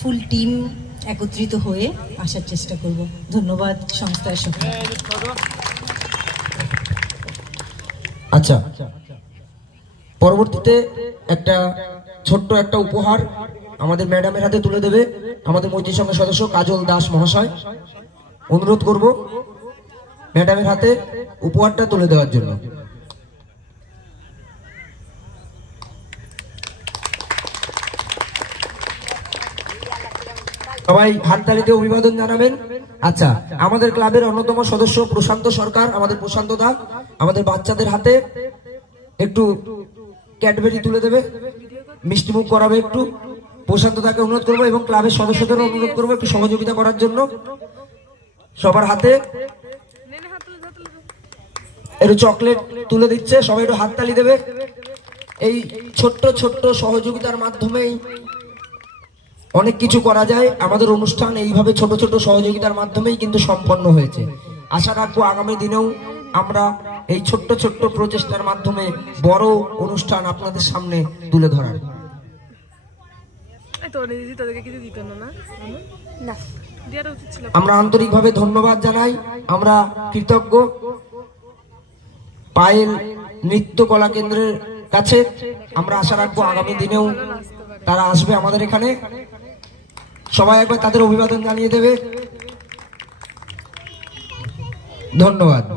Full team একত্রিত হয়ে আসার চেষ্টা করব। ধন্যবাদ সংস্থার সাথে। আচ্ছা, পরবর্তীতে একটা ছোট্ট একটা উপহার আমাদের ম্যাডামের হাতে তুলে দেবে আমাদের মৈত্রী সংঘের সদস্য কাজল দাস মহাশয়। অনুরোধ করব ম্যাডামের হাতে উপহারটা তুলে দেওয়ার জন্য। সবাই হাততালিতে অভিবাদন জানাবেন। আচ্ছা, আমাদের ক্লাবের অন্যতম সদস্য প্রশান্ত সরকার, আমাদের প্রশান্ত দা আমাদের বাচ্চাদের হাতে একটু ক্যাডবেরি তুলে দেবে, মিষ্টি মুখ করাবে একটু। প্রশান্ত দাকে অনুরোধ করবো এবং ক্লাবের সদস্যদের অনুরোধ করবো একটু সহযোগিতা করার জন্য। সবার হাতে একটু চকলেট তুলে দিচ্ছে, সবাই একটু হাততালি দেবে। এই ছোট্ট ছোট্ট সহযোগিতার মাধ্যমেই অনেক কিছু করা যায়। আমাদের অনুষ্ঠান এইভাবে ছোট ছোট সহযোগিতার মাধ্যমেই কিন্তু সম্পন্ন হয়েছে। আশা রাখবো আগামী দিনেও আমরা এই ছোট্ট ছোট্ট প্রচেষ্টার মাধ্যমে বড় অনুষ্ঠান আপনাদের সামনে তুলে ধরার। আমরা আন্তরিকভাবে ধন্যবাদ জানাই। আমরা কৃতজ্ঞ পায়েল নৃত্য কলা কেন্দ্রের কাছে। আমরা আশা রাখবো আগামী দিনেও তারা আসবে আমাদের এখানে। সবাই একবার তাদের অভিবাদন জানিয়ে দেবে। ধন্যবাদ।